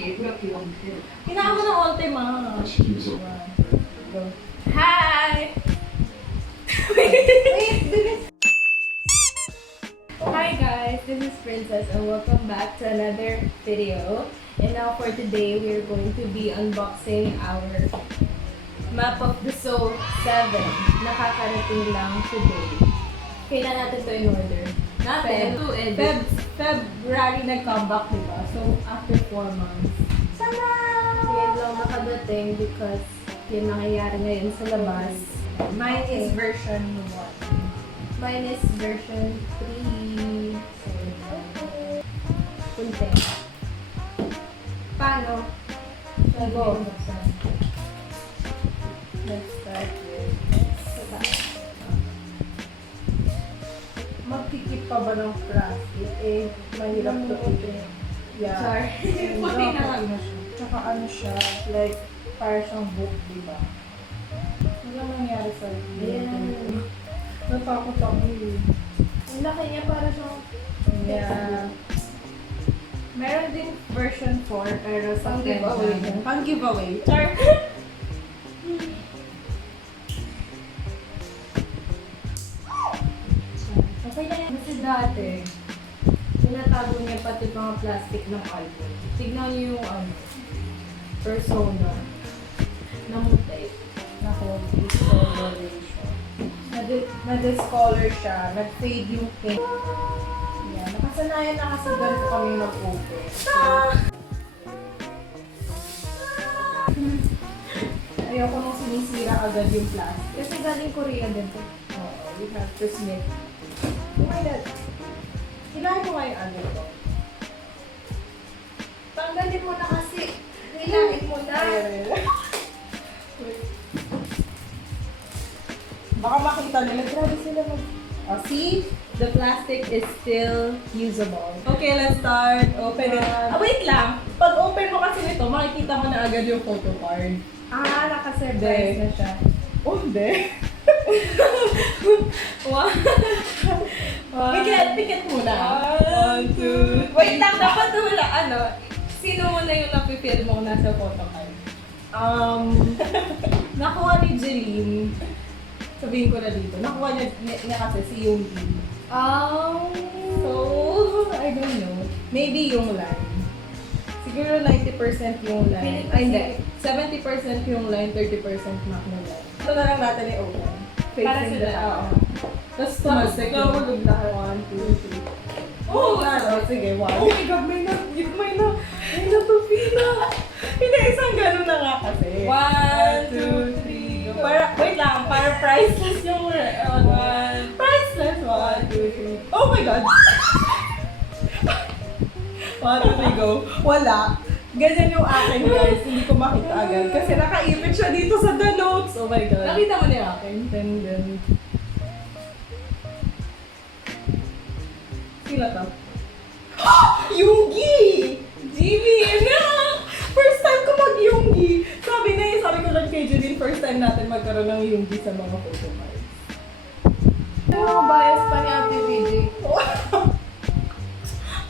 Kailangan mo ng ultima. Go. Hi! Hi guys, this is Princess and welcome back to another video. And now for today, we're going to be unboxing our Map of the Soul 7. Nakakarating lang today. Kailan natin to in order? February nag-comeback, diba? So, after 4 months. Sana! Yan lang nakadating because yung nangyayari ngayon sa labas. Mine is version 1. Mine is version 3. So, punte. Paano? Go. Let's start with Magkikip pa ba ng plastic? Eh, mahirap to open. Yeah. Sorry. And Puti na dapat nga. siya. Tsaka ano siya, like, para siyang book, diba? Ano nangyari sa Ayan. Natakot ako eh. Ang laki niya para siyang Yeah. Meron din version 4, pero sa Pang giveaway. Pang giveaway. Char. Okay na yan. Kasi dati, tinatago niya pati mga plastic ng album. Tignan niyo yung persona. Namutay. Nako, discoloration. Na-discolor siya. Nag-fade yung pink. Yeah, nakasanayan na kasi ganito kami mag-open. So, ayoko nung sinisira agad yung plastic. Kasi galing Korea din to. Oo, we have to snip. Oh my God. Kailangan mo ngayon ano to? Tanggalin mo na kasi. Hilahin mo na. Baka makita nila, grabe sila mag... Oh, see? The plastic is still usable. Okay, let's start. Open it. Wait lang. Pag open mo kasi nito, makikita mo na agad yung photo card. Naka-surprise na siya. Oh, hindi. Wow. Pikit muna. 1, 2, Wait lang, dapat wala, sino mo na yung napipil mo nasa photo card? Nakuha ni Jeline. Sabihin ko na dito. Nakuha niya kasi si Hiiii. Oh. So, I don't know. Maybe yung line. Siguro 90% yung line. Ay, hindi. 70% yung line, 30% MAC na line. Ito na lang natin i-open. Para Facing sila, the oo. Tapos tumasik. Nahulog na. 1, 2, 3. Oh, sige, 1. Oh my God, may natupila. Hindi, isang ganun na nga kasi. 1, 2, 3. Wait lang, para priceless yung one. Priceless. 1, 2, 3. Oh my God! 1, 2, 3, go. Wala. Ganyan yung akin, guys. Hindi ko makita agad. Kasi nakaipit siya dito sa the notes. Oh my God. Nakita mo na yung akin? Then. Sila to? Yunggi! Jimmy! First time ko mag-Yunggi. Sabi ko lang kay Julie, first time natin magkaroon ng Yunggi sa mga photo cards. Yung mga bias pa ni Ate VJ.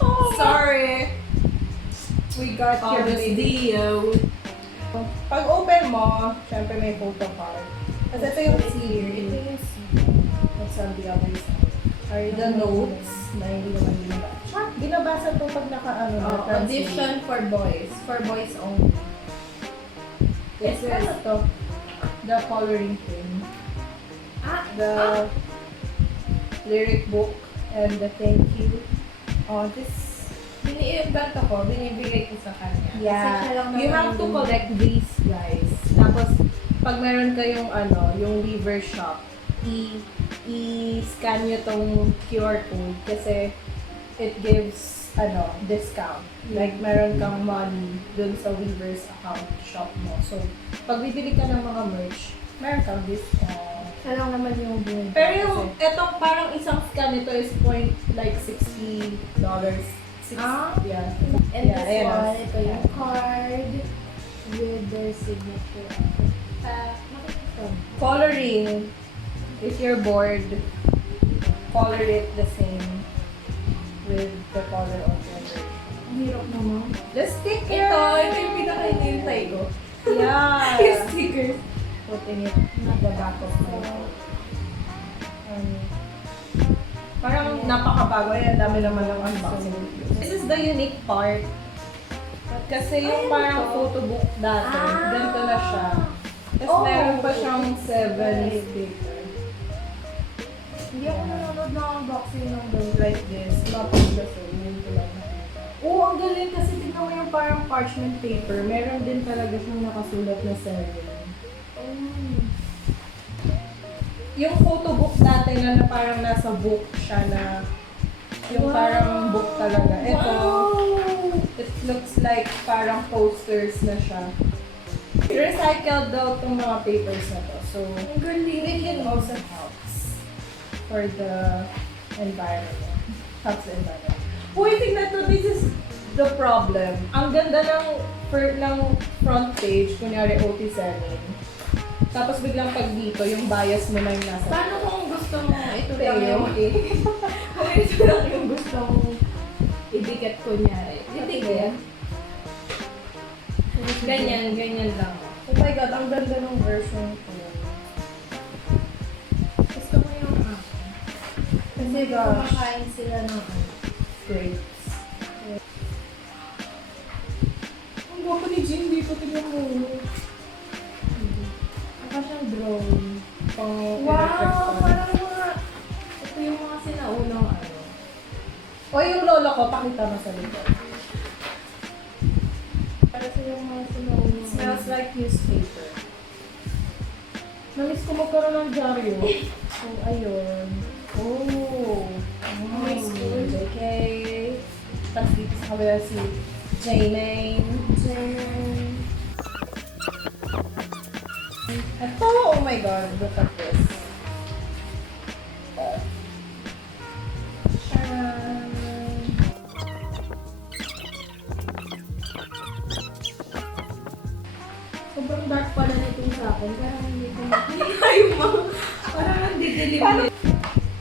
Oh, Sorry. we got Oh, your this video. Pag open mo, syempre may photo card. Kasi ito yung series. What's on the other side? Are the notes na hindi naman binabasa. Binabasa to pag naka-ano na translate. Audition for boys. For boys only. Yes, ano to? The coloring thing. The lyric book and the thank you. Oh, this... Binibigay ko sa kanya. Kasi Yeah. siya lang You naman have to yung- collect these, guys. Tapos, pag meron kayong yung liver shop, i-scan nyo tong QR code kasi it gives discount. Like, meron kang money dun sa Weaver's account shop mo. So, pag bibili ka ng mga merch, meron kang discount. Siya lang naman yung binibigay. Pero yung, etong parang isang scan nito is $60. Yeah. And Yeah, this ayan, one, ito yung card with their signature. Coloring. If you're bored, color it the same with the color of your version. Ang hirap naman. The sticker! Ito, hinihintay ko. Yeah. Yung stickers. Putting it at the back of my parang napakabago. Ay, ang dami naman ng unboxing. This is the unique part. Kasi yung parang photo book dati, ganito na siya. Tapos meron pa siyang 7 paper. Hindi ako nanonood ng unboxing ng ganun. Like this. Mapagdaso. Yun ko lang nakita. Oo, ang galing kasi tignan mo yung parang parchment paper. Meron din talaga siyang nakasulat na 7. Yung photo book dati na parang nasa book siya na yung parang book talaga. Ito, it looks like parang posters na siya. Recycled daw itong mga papers na to. So, it can also helps for the environment. Helps the environment. Uy, tingnan to, this is the problem. Ang ganda ng front page, kunyari OT7. Tapos biglang pag dito, yung bias mo na yung nasa. Paano kung gusto mo ito lang Tayo. yung kung ito lang yung gusto mong idikit kunyari. Idikit. Ganyan lang. Oh my God, ang ganda ng version ko. Gusto mo yung Kasi gosh, kumakain sila ng grapes. Ang gwapo ni Jin, di ko tignan mo. Baka siyang drone. Pang Wow! Parang mga, ito yung mga sinaunang O yung lolo ko, pakita mo sa likod. para sa yung mga sinaunang Smells like newspaper. Namiss ko magkaroon ng dyaryo. So, ayun. Oh! High school. JK. Tapos dito sa kabila si J-Name. Ito, oh my God, look at this. Charan. Sobrang dark pala nitong sa akin. Parang hindi ko makikita yung mga, parang hindi delivery.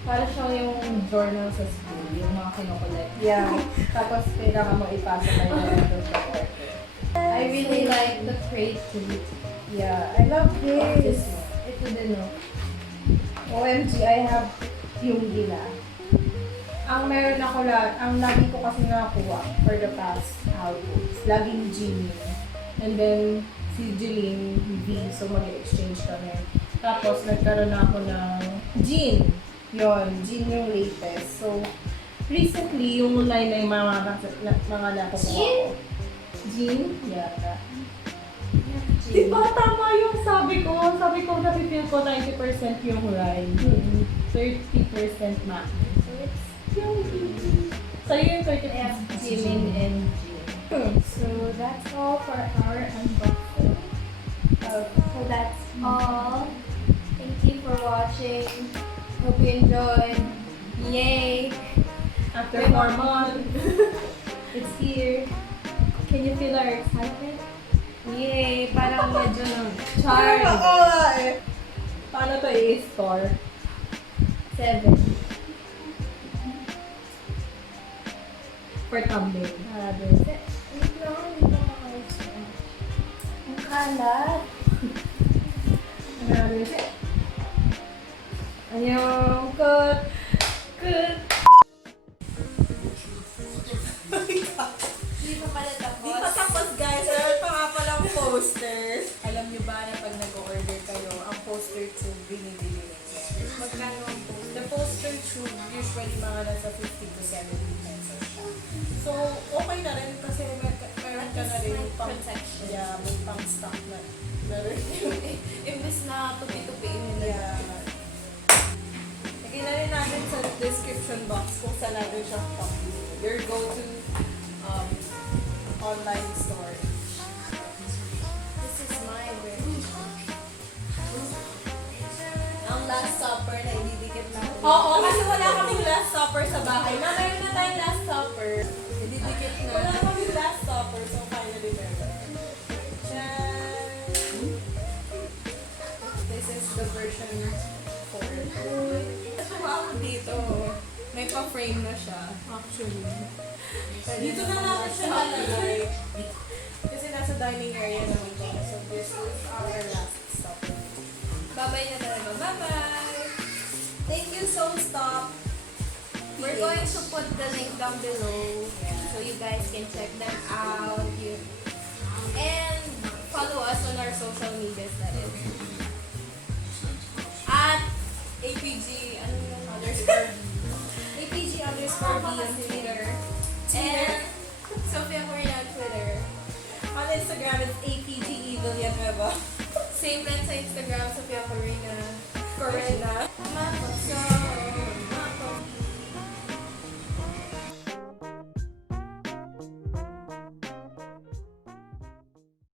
Para siyang yung journal sa school, yung mga kinukulit. Yeah. Tapos kailangan mo ipasa kayo na sa quarter. I really like the creativity. Yeah, I love This this. one. Ito din, no? OMG, I have yung gila. Ang meron ako ang lagi ko kasi nakakuha for the past albums. Laging Jimmy. And then, si Jeline V. So, mag-exchange kami. Tapos, nagkaroon na ako ng Jean. Yon, Jean yung latest. So, recently, yung line na yung mga nakukuha ko. Jean? Yeah. Diba tama yung sabi ko? Sabi ko, nafe-feel ko 90% yung rhyme. 30% math. So, it's yung sa'yo yung 30% Jimin and Jin. So that's all for our unboxing. So that's all. Thank you for watching. Hope you enjoyed. Yay! After 4 months, It's here. can you feel our excitement? Yay! Parang medyo ng Parang charm. ako eh. Paano to i-score? 7. For thumbnail. Wait lang, hindi ko makausap. Ang kalat. Anyong cut. Hindi pa pala tapos. Di pa tapos guys, meron pa nga palang posters. Alam nyo ba na pag nag-order kayo, ang poster tube binibili ninyo? Magkano ang post? The poster tube usually mga nasa 50 to 70 pesos siya. So, okay na rin kasi meron ka na rin yung pang Protection. Yeah, may pang stock na. Meron Imbis na tupi-tupiin nila. Yeah. Lagyan na rin natin sa description box kung saan natin siya pang-bili. Your go-to online store. This is my version. Ang last supper na ididikit natin. Oo, kasi wala kaming last supper sa bahay. Na meron na tayong last supper. Ididikit na. Wala kaming last supper, so finally meron. Tcharan! This is the version 4. Natuwa ako dito. May pa-frame na siya. Actually. Dito na natin siya lalagay. Kasi nasa dining area naman to. So this is our last stop. Bye-bye na talaga. Bye-bye! Thank you, Soul Stop. We're going to put the link down below so you guys can check them out. And follow us on our social medias that is. At APG, ano yung underscore? APG underscore B on Twitter. And Sophia Corina on Twitter. On Instagram, it's APG Evil Yan Nueva. Same lang sa Instagram